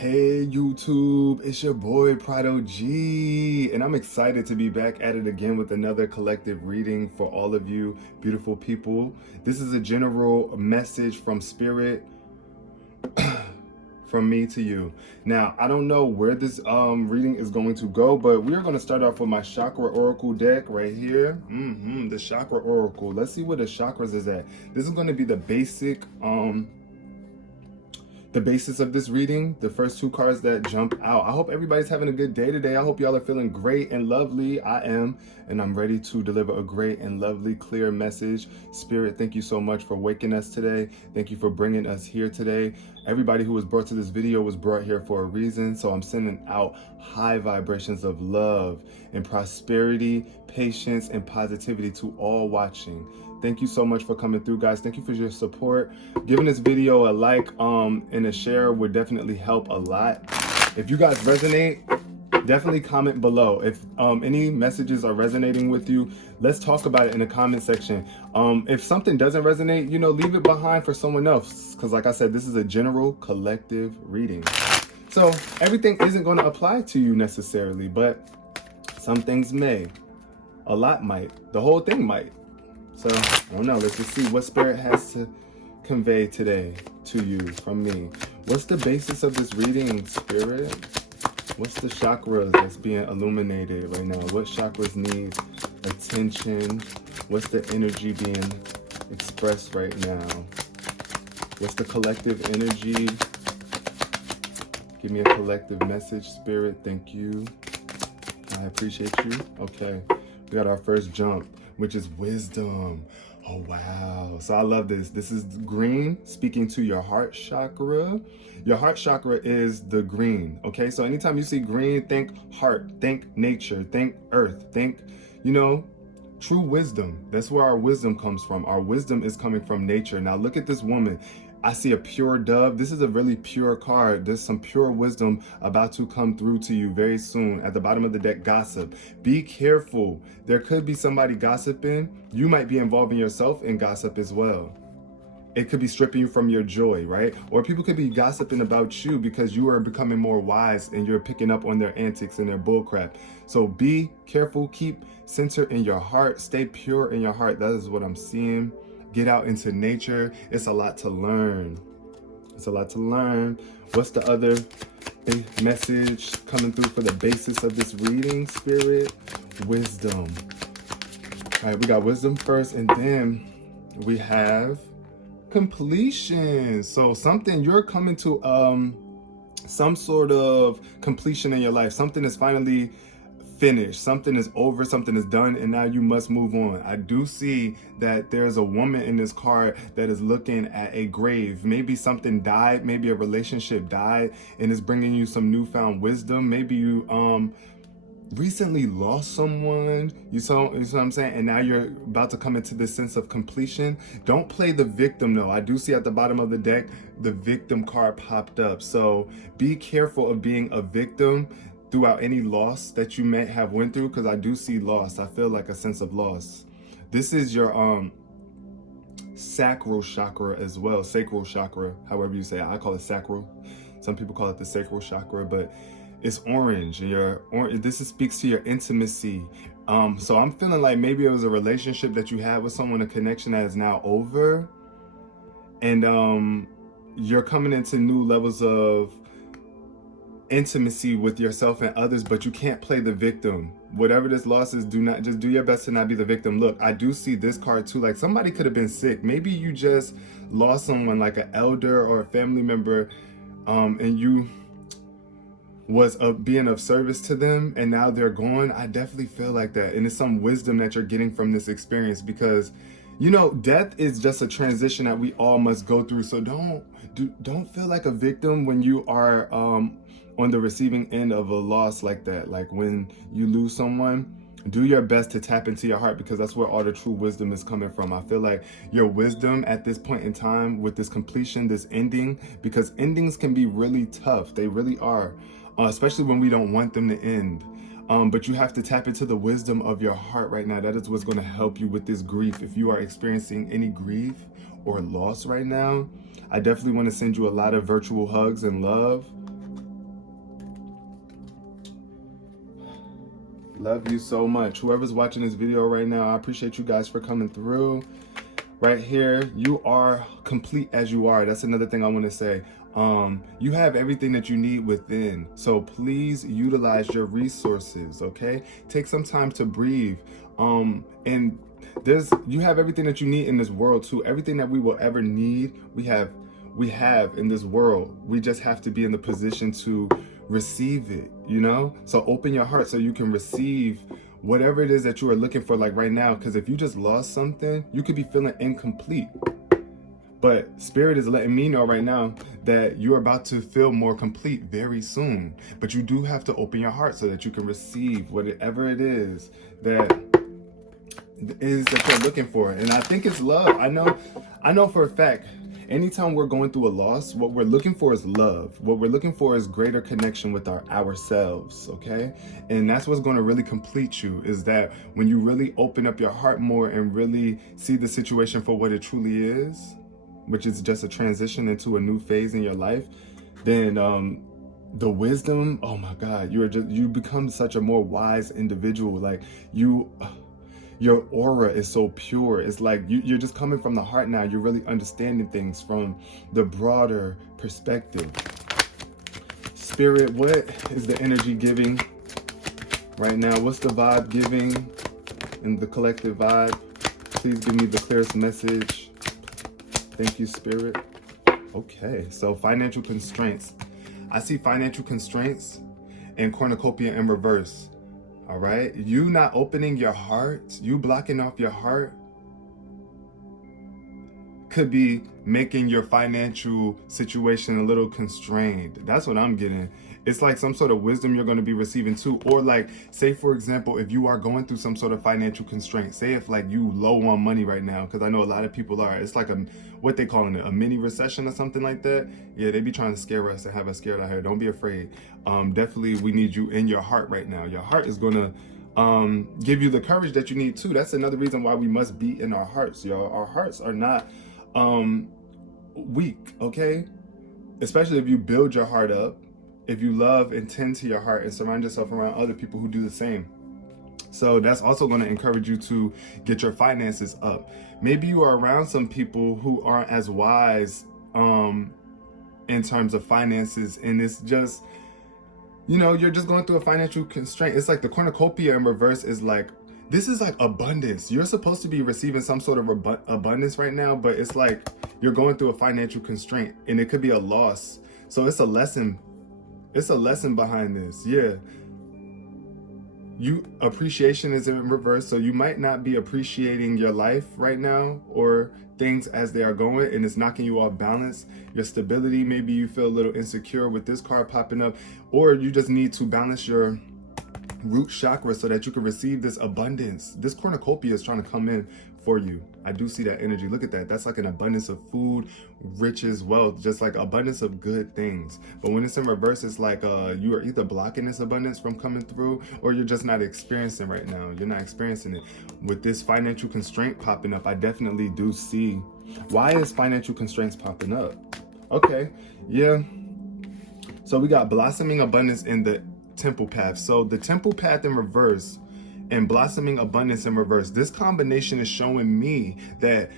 Hey YouTube, it's your boy Prado G, and I'm excited to be back at it again with another collective reading for all of you beautiful people. This is a general message from Spirit from me to you. Now, I don't know where this reading is going to go, but we are going to start off with my chakra oracle deck right here. The chakra oracle. Let's see where the chakras is at. This is going to be the basis of this reading, the first two cards that jump out. I hope everybody's having a good day today. I hope y'all are feeling great and lovely. I am, and I'm ready to deliver a great and lovely, clear message. Spirit, thank you so much for waking us today. Thank you for bringing us here today. Everybody who was brought to this video was brought here for a reason, so I'm sending out high vibrations of love and prosperity, patience, and positivity to all watching. Thank you so much for coming through, guys. Thank you for your support. Giving this video a like and a share would definitely help a lot. If you guys resonate, definitely comment below. If any messages are resonating with you, let's talk about it in the comment section. If something doesn't resonate, leave it behind for someone else. Because like I said, this is a general collective reading. So everything isn't going to apply to you necessarily, but some things may. A lot might. The whole thing might. So, I don't know, let's just see what Spirit has to convey today to you from me. What's the basis of this reading, Spirit? What's the chakras that's being illuminated right now? What chakras need attention? What's the energy being expressed right now? What's the collective energy? Give me a collective message, Spirit. Thank you. I appreciate you. Okay, we got our first jump, which is wisdom. Oh, wow. So I love this. This is green, speaking to your heart chakra. Your heart chakra is the green, okay? So anytime you see green, think heart, think nature, think earth, think, true wisdom. That's where our wisdom comes from. Our wisdom is coming from nature. Now look at this woman. I see a pure dove. This is a really pure card. There's some pure wisdom about to come through to you very soon. At the bottom of the deck, gossip. Be careful. There could be somebody gossiping. You might be involving yourself in gossip as well. It could be stripping you from your joy, right? Or people could be gossiping about you because you are becoming more wise and you're picking up on their antics and their bullcrap. So be careful. Keep center in your heart. Stay pure in your heart. That is what I'm seeing. Get out into nature. It's a lot to learn. It's a lot to learn. What's the other big message coming through for the basis of this reading, Spirit? Wisdom. All right, we got wisdom first, and then we have completion. So something, you're coming to some sort of completion in your life. Something is finally finished, something is over, something is done, and now you must move on. I do see that there's a woman in this card that is looking at a grave. Maybe something died, maybe a relationship died, and it's bringing you some newfound wisdom. Maybe you recently lost someone, you know what I'm saying, and now you're about to come into this sense of completion. Don't play the victim though. I do see at the bottom of the deck the victim card popped up, so be careful of being a victim throughout any loss that you may have went through, because I do see loss. I feel like a sense of loss. This is your sacral chakra as well, sacral chakra, however you say it. I call it sacral. Some people call it the sacral chakra, but it's orange. This speaks to your intimacy. So I'm feeling like maybe it was a relationship that you had with someone, a connection that is now over, and you're coming into new levels of intimacy with yourself and others, but you can't play the victim. Whatever this loss is, do your best to not be the victim. Look, I do see this card too, like somebody could have been sick. Maybe you just lost someone, like an elder or a family member, and you was being of service to them, and now they're gone. I definitely feel like that, and it's some wisdom that you're getting from this experience, because death is just a transition that we all must go through. So don't feel like a victim when you are on the receiving end of a loss like that. Like when you lose someone, do your best to tap into your heart, because that's where all the true wisdom is coming from. I feel like your wisdom at this point in time with this completion, this ending, because endings can be really tough. They really are, especially when we don't want them to end. But you have to tap into the wisdom of your heart right now. That is what's going to help you with this grief. If you are experiencing any grief or loss right now, I definitely want to send you a lot of virtual hugs and love. Love you so much. Whoever's watching this video right now, I appreciate you guys for coming through. Right here, you are complete as you are. That's another thing I want to say. You have everything that you need within. So please utilize your resources, okay? Take some time to breathe. And you have everything that you need in this world too. Everything that we will ever need, we have in this world. We just have to be in the position to receive it, you know? So open your heart so you can receive whatever it is that you are looking for, like right now. Because if you just lost something, you could be feeling incomplete. But Spirit is letting me know right now that you're about to feel more complete very soon. But you do have to open your heart so that you can receive whatever it is that you're looking for. And I think it's love. I know for a fact, anytime we're going through a loss, what we're looking for is love. What we're looking for is greater connection with ourselves, okay? And that's what's going to really complete you, is that when you really open up your heart more and really see the situation for what it truly is, which is just a transition into a new phase in your life, then the wisdom, oh my God, you become such a more wise individual. Like your aura is so pure. It's like you're just coming from the heart now. You're really understanding things from the broader perspective. Spirit, what is the energy giving right now? What's the vibe giving in the collective vibe? Please give me the clearest message. Thank you, Spirit. Okay, so financial constraints. I see financial constraints and cornucopia in reverse. All right, you not opening your heart, you blocking off your heart, could be making your financial situation a little constrained. That's what I'm getting. It's like some sort of wisdom you're going to be receiving too. Or like, say for example, if you are going through some sort of financial constraint, say if like you low on money right now, because I know a lot of people are, it's like what they calling it, a mini recession or something like that. Yeah, they be trying to scare us and have us scared out here. Don't be afraid. Definitely we need you in your heart right now. Your heart is going to give you the courage that you need too. That's another reason why we must be in our hearts, y'all. Our hearts are not weak, okay? Especially if you build your heart up, if you love and tend to your heart and surround yourself around other people who do the same. So that's also going to encourage you to get your finances up. Maybe you are around some people who aren't as wise in terms of finances, and it's just, you know, you're just going through a financial constraint. It's like the cornucopia in reverse is like, this is like abundance. You're supposed to be receiving some sort of abundance right now, but it's like you're going through a financial constraint, and it could be a loss. So it's a lesson. It's a lesson behind this. Yeah. Appreciation is in reverse. So you might not be appreciating your life right now or things as they are going, and it's knocking you off balance. Your stability, maybe you feel a little insecure with this card popping up, or you just need to balance your root chakra so that you can receive this abundance. This cornucopia is trying to come in for you. I do see that energy. Look at that. That's like an abundance of food, riches, wealth, just like abundance of good things. But when it's in reverse, it's like you are either blocking this abundance from coming through, or you're just not experiencing right now. You're not experiencing it. With this financial constraint popping up, I definitely do see. Why is financial constraints popping up? Okay, yeah. So we got blossoming abundance in the temple path. So the temple path in reverse and blossoming abundance in reverse, this combination is showing me that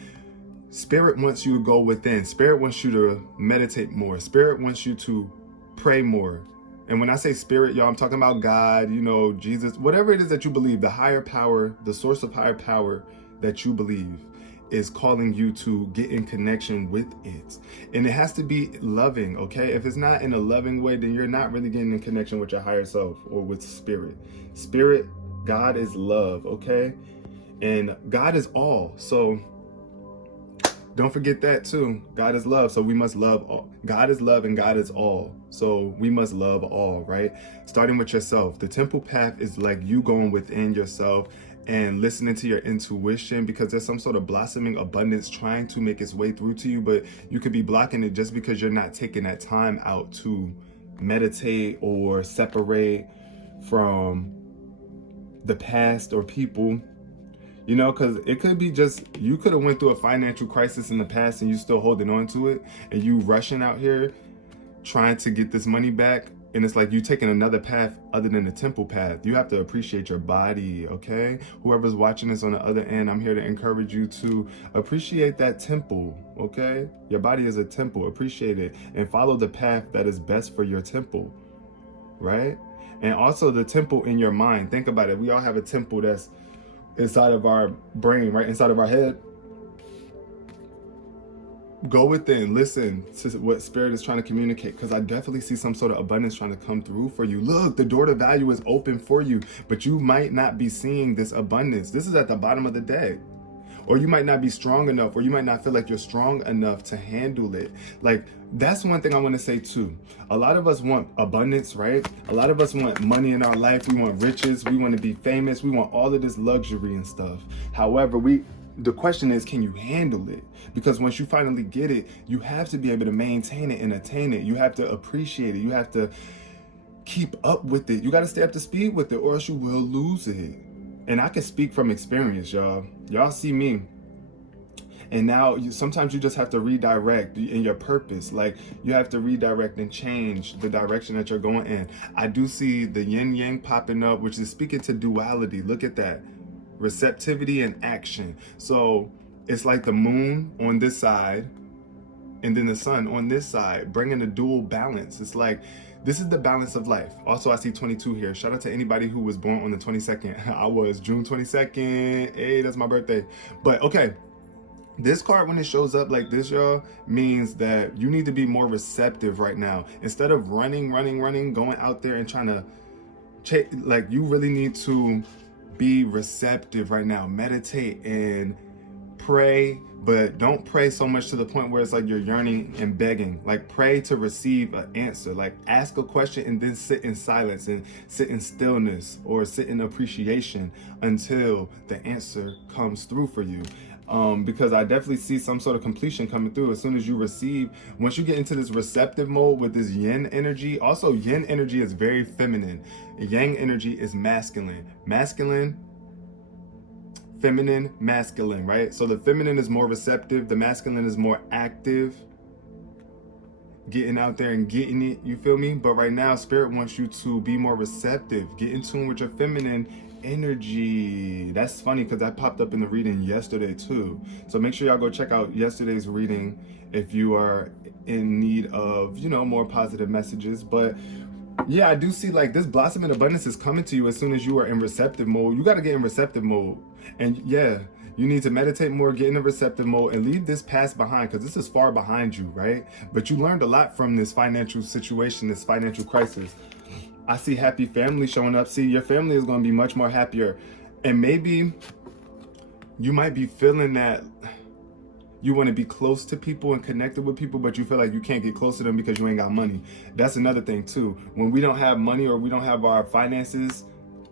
Spirit wants you to go within. Spirit wants you to meditate more. Spirit wants you to pray more. And when I say Spirit, y'all, I'm talking about God, you know, Jesus, whatever it is that you believe, the higher power, the source of higher power that you believe is calling you to get in connection with it. And it has to be loving, okay? If it's not in a loving way, then you're not really getting in connection with your higher self or with Spirit. Spirit, God is love, okay? And God is all. So don't forget that too. God is love, so we must love all. God is love and God is all. So we must love all, right? Starting with yourself. The temple path is like you going within yourself and listening to your intuition, because there's some sort of blossoming abundance trying to make its way through to you, but you could be blocking it just because you're not taking that time out to meditate or separate from the past or people, you know, because it could be just, you could have went through a financial crisis in the past and you still holding on to it, and you rushing out here trying to get this money back And it's like you taking another path other than the temple path. You have to appreciate your body, okay? Whoever's watching this on the other end, I'm here to encourage you to appreciate that temple, okay? Your body is a temple. Appreciate it and follow the path that is best for your temple, right? And also the temple in your mind. Think about it. We all have a temple that's inside of our brain, right? Inside of our head. Go within, listen to what spirit is trying to communicate, because I definitely see some sort of abundance trying to come through for you. Look, the door to value is open for you, but you might not be seeing this abundance. This is at the bottom of the deck. Or you might not be strong enough, or you might not feel like you're strong enough to handle it. Like, that's one thing I want to say too. A lot of us want abundance, right? A lot of us want money in our life. We want riches. We want to be famous. We want all of this luxury and stuff. However, the question is, can you handle it? Because once you finally get it, you have to be able to maintain it and attain it. You have to appreciate it. You have to keep up with it. You got to stay up to speed with it, or else you will lose it. And I can speak from experience, y'all. Y'all see me. And now sometimes you just have to redirect in your purpose. Like, you have to redirect and change the direction that you're going in. I do see the yin yang popping up, which is speaking to duality. Look at that. Receptivity and action. So it's like the moon on this side and then the sun on this side, bringing a dual balance. It's like, this is the balance of life. Also, I see 22 here. Shout out to anybody who was born on the 22nd. I was June 22nd. Hey, that's my birthday. But okay, this card, when it shows up like this, y'all, means that you need to be more receptive right now. Instead of running, going out there and trying to like, you really need to be receptive right now. Meditate and pray, but don't pray so much to the point where it's like you're yearning and begging. Like, pray to receive an answer. Like, ask a question and then sit in silence and sit in stillness or sit in appreciation until the answer comes through for you. Because I definitely see some sort of completion coming through as soon as you receive. Once you get into this receptive mode with this yin energy. Also, yin energy is very feminine. Yang energy is masculine. Feminine, masculine, right? So the feminine is more receptive. The masculine is more active. Getting out there and getting it, you feel me? But right now, spirit wants you to be more receptive. Get in tune with your feminine energy. That's funny because that popped up in the reading yesterday too. So make sure y'all go check out yesterday's reading if you are in need of, you know, more positive messages. But yeah, I do see like this blossoming abundance is coming to you as soon as you are in receptive mode. You got to get in receptive mode. And yeah, you need to meditate more, get in a receptive mode, and leave this past behind, because this is far behind you, right? But you learned a lot from this financial situation, this financial crisis. I see happy family showing up. See, your family is going to be much more happier. And maybe you might be feeling that you want to be close to people and connected with people, but you feel like you can't get close to them because you ain't got money. That's another thing too. When we don't have money, or we don't have our finances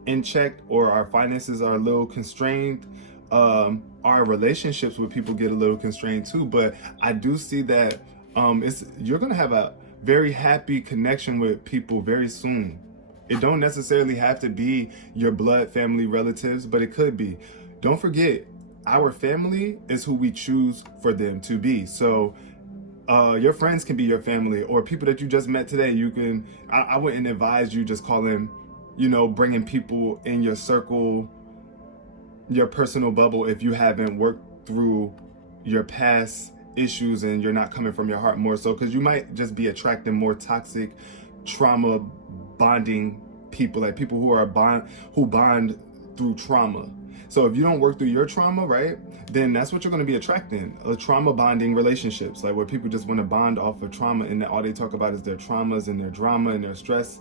in check, or our finances are a little constrained, our relationships with people get a little constrained too. But I do see that you're going to have a very happy connection with people very soon. It don't necessarily have to be your blood family relatives, but it could be. Don't forget, our family is who we choose for them to be. So your friends can be your family, or people that you just met today. You can, I wouldn't advise you just calling, you know, bringing people in your circle, your personal bubble, if you haven't worked through your past issues and you're not coming from your heart more so, because you might just be attracting more toxic, trauma bonding people, like people who bond through trauma. So if you don't work through your trauma, right, then that's what you're going to be attracting, trauma bonding relationships, like where people just want to bond off of trauma, and all they talk about is their traumas and their drama and their stress,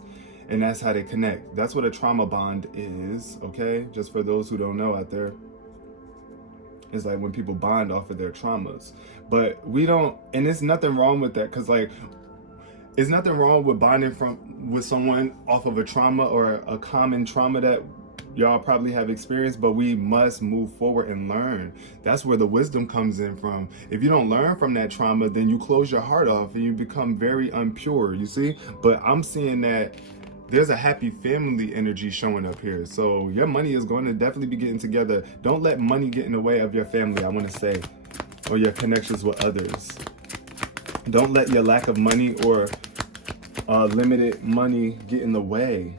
and that's how they connect. That's what a trauma bond is, okay? Just for those who don't know out there. It's like when people bond off of their traumas. But we don't, and there's nothing wrong with that, because like, there's nothing wrong with bonding with someone off of a trauma or a common trauma that y'all probably have experienced, but we must move forward and learn. That's where the wisdom comes in from. If you don't learn from that trauma, then you close your heart off and you become very impure, you see? But I'm seeing that there's a happy family energy showing up here. So your money is going to definitely be getting together. Don't let money get in the way of your family, I want to say, or your connections with others. Don't let your lack of money or limited money get in the way.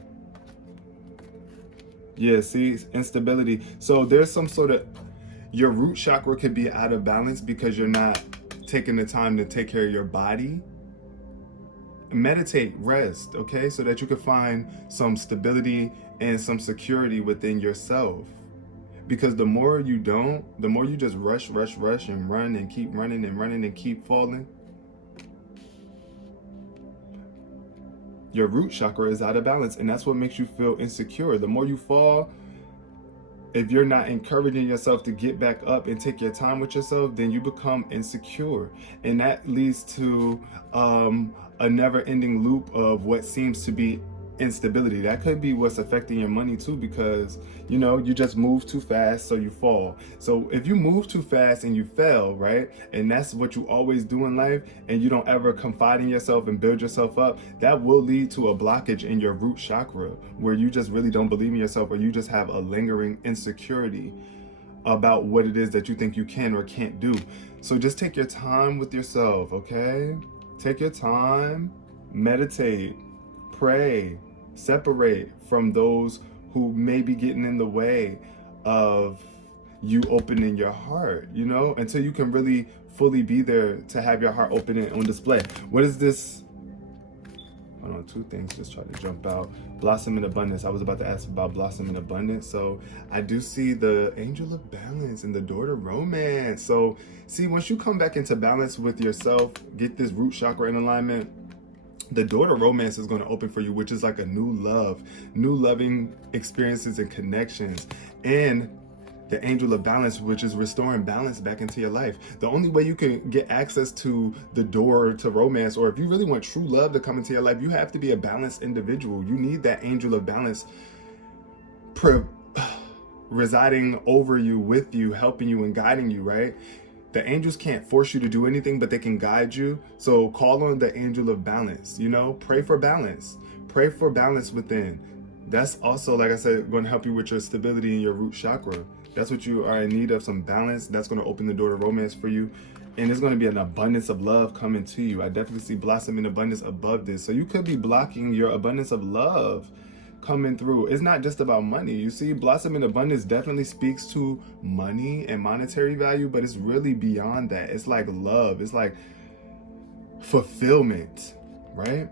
Yeah, see, instability. So there's some sort of, your root chakra could be out of balance because you're not taking the time to take care of your body. Meditate, rest, okay, so that you can find some stability and some security within yourself. Because the more you don't, the more you just rush and run and keep running and running and keep falling, your root chakra is out of balance, and that's what makes you feel insecure. The more you fall, if you're not encouraging yourself to get back up and take your time with yourself, then you become insecure. And that leads to a never-ending loop of what seems to be instability. That could be what's affecting your money too, because you just move too fast, so you fall. So if you move too fast and you fail, right, and that's what you always do in life, and you don't ever confide in yourself and build yourself up, that will lead to a blockage in your root chakra, where you just really don't believe in yourself, or you just have a lingering insecurity about what it is that you think you can or can't do. So just take your time with yourself, okay? Take your time, meditate, pray, separate from those who may be getting in the way of you opening your heart, until you can really fully be there to have your heart open and on display. What is this? Hold on, two things just tried to jump out. Blossom in abundance. I was about to ask about blossom in abundance. So I do see the angel of balance and the door to romance. So see, once you come back into balance with yourself, get this root chakra in alignment, the door to romance is going to open for you, which is like a new love, new loving experiences and connections. And the angel of balance, which is restoring balance back into your life. The only way you can get access to the door to romance, or if you really want true love to come into your life, you have to be a balanced individual. You need that angel of balance residing over you, with you, helping you and guiding you, right? The angels can't force you to do anything, but they can guide you. So call on the angel of balance, pray for balance. Pray for balance within. That's also, like I said, going to help you with your stability in your root chakra. That's what you are in need of, some balance. That's going to open the door to romance for you. And there's going to be an abundance of love coming to you. I definitely see blossom in abundance above this. So you could be blocking your abundance of love coming through. It's not just about money. You see, blossom in abundance definitely speaks to money and monetary value, but it's really beyond that. It's like love. It's like fulfillment, right?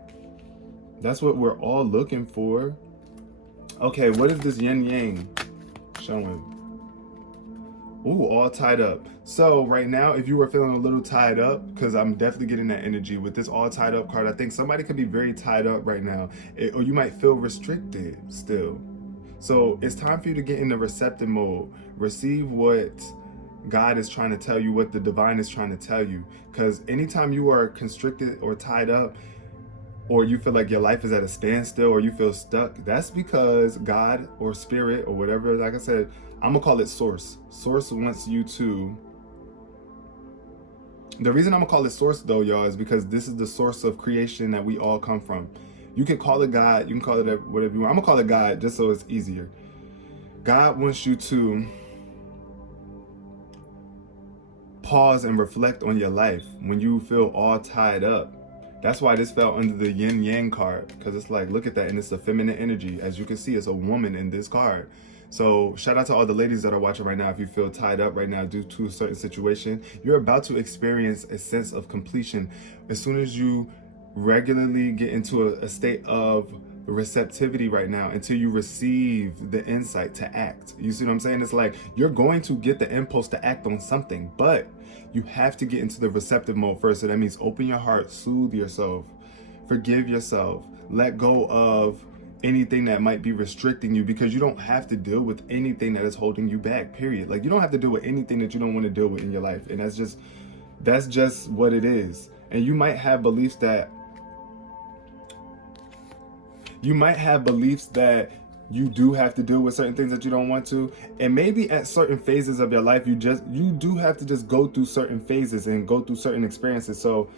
That's what we're all looking for. Okay, what is this yin yang showing? Ooh, all tied up. So right now, if you were feeling a little tied up, because I'm definitely getting that energy with this all tied up card, I think somebody could be very tied up right now, or you might feel restricted still. So it's time for you to get in the receptive mode. Receive what God is trying to tell you, what the divine is trying to tell you. Because anytime you are constricted or tied up, or you feel like your life is at a standstill, or you feel stuck, that's because God or spirit or whatever, like I said, I'm gonna call it source. Source wants you to, the reason I'm gonna call it source though, y'all, is because this is the source of creation that we all come from. You can call it God, you can call it whatever you want. I'm gonna call it God just so it's easier. God wants you to pause and reflect on your life when you feel all tied up. That's why this fell under the yin yang card, because it's like, look at that, and it's the feminine energy. As you can see, it's a woman in this card. So shout out to all the ladies that are watching right now. If you feel tied up right now due to a certain situation, you're about to experience a sense of completion. As soon as you regularly get into a state of receptivity right now, until you receive the insight to act. You see what I'm saying? It's like you're going to get the impulse to act on something, but you have to get into the receptive mode first. So that means open your heart, soothe yourself, forgive yourself, let go of anything that might be restricting you, because you don't have to deal with anything that is holding you back, period. Like, you don't have to deal with anything that you don't want to deal with in your life. And that's just what it is. And you might have beliefs that you do have to deal with certain things that you don't want to. And maybe at certain phases of your life, you do have to just go through certain phases and go through certain experiences. So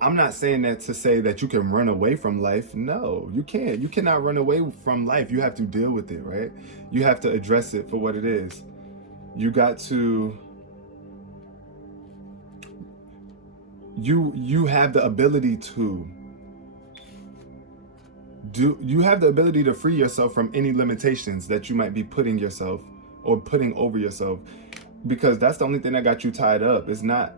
I'm not saying that to say that you can run away from life. No, you can't. You cannot run away from life. You have to deal with it, right? You have to address it for what it is. You got to, you have the ability to You have the ability to free yourself from any limitations that you might be putting yourself or putting over yourself, because that's the only thing that got you tied up. It's not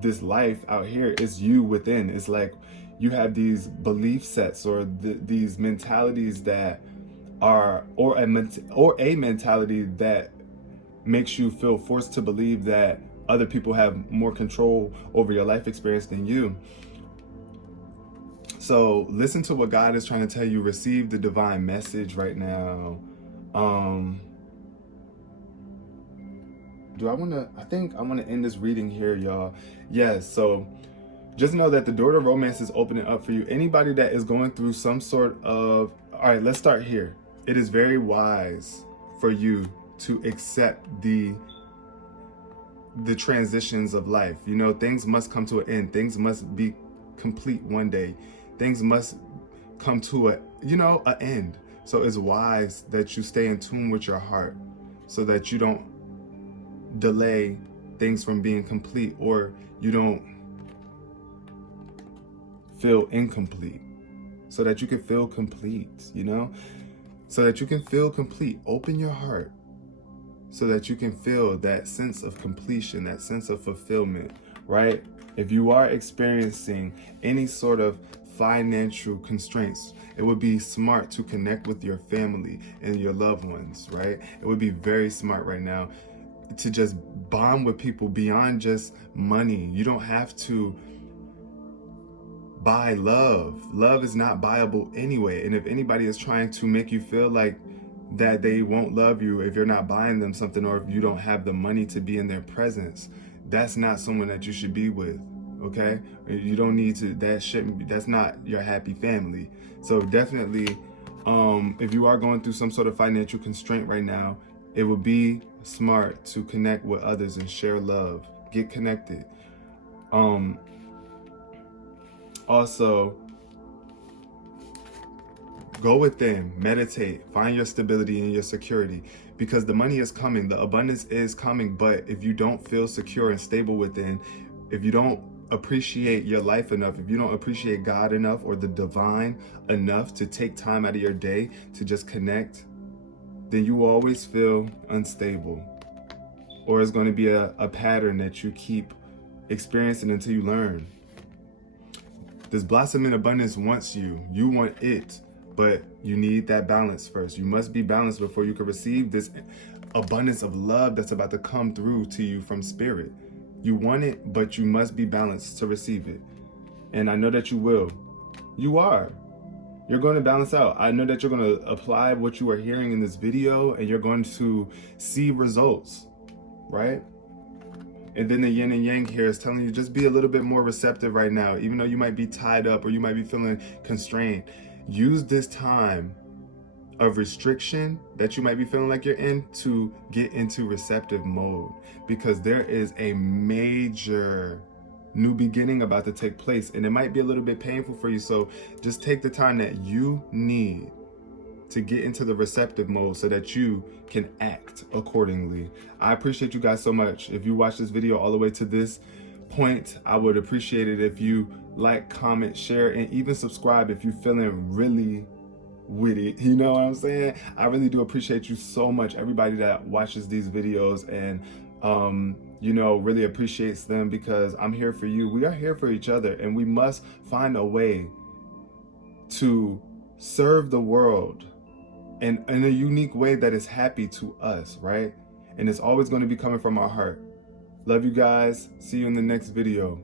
this life out here, it's you within. It's like you have these belief sets or these mentalities that are, or a mentality that makes you feel forced to believe that other people have more control over your life experience than you. So listen to what God is trying to tell you. Receive the divine message right now. I think I want to end this reading here, y'all. Yes, so just know that the door to romance is opening up for you. Anybody that is going through some sort of, all right, let's start here. It is very wise for you to accept the transitions of life. You know, things must come to an end. Things must be complete one day. Things must come to an end. So it's wise that you stay in tune with your heart so that you don't delay things from being complete, or you don't feel incomplete, so that you can feel complete, so that you can feel complete. Open your heart so that you can feel that sense of completion, that sense of fulfillment, right? If you are experiencing any sort of financial constraints, it would be smart to connect with your family and your loved ones, right? It would be very smart right now to just bond with people beyond just money. You don't have to buy love. Love is not buyable anyway. And if anybody is trying to make you feel like that they won't love you if you're not buying them something, or if you don't have the money to be in their presence, that's not someone that you should be with, okay? You don't need to, that's not your happy family. So definitely, if you are going through some sort of financial constraint right now, it would be smart to connect with others and share love. Get connected. Also, go within, meditate, find your stability and your security, because the money is coming, the abundance is coming. But if you don't feel secure and stable within, if you don't appreciate your life enough, if you don't appreciate God enough or the divine enough to take time out of your day to just connect, then you will always feel unstable, or it's going to be a pattern that you keep experiencing until you learn. This blossom in abundance wants you. You want it, but you need that balance first. You must be balanced before you can receive this abundance of love that's about to come through to you from spirit. You want it, but you must be balanced to receive it. And I know that you will. You are. You're going to balance out. I know that you're going to apply what you are hearing in this video, and you're going to see results, right? And then the yin and yang here is telling you just be a little bit more receptive right now, even though you might be tied up or you might be feeling constrained. Use this time of restriction that you might be feeling like you're in to get into receptive mode, because there is a major new beginning about to take place, and it might be a little bit painful for you. So just take the time that you need to get into the receptive mode so that you can act accordingly. I appreciate you guys so much. If you watch this video all the way to this point, I would appreciate it if you like, comment, share, and even subscribe if you're feeling really with it. You know what I'm saying? I really do appreciate you so much, everybody that watches these videos and really appreciates them, because I'm here for you. We are here for each other, and we must find a way to serve the world in a unique way that is happy to us, right? And it's always going to be coming from our heart. Love you guys. See you in the next video.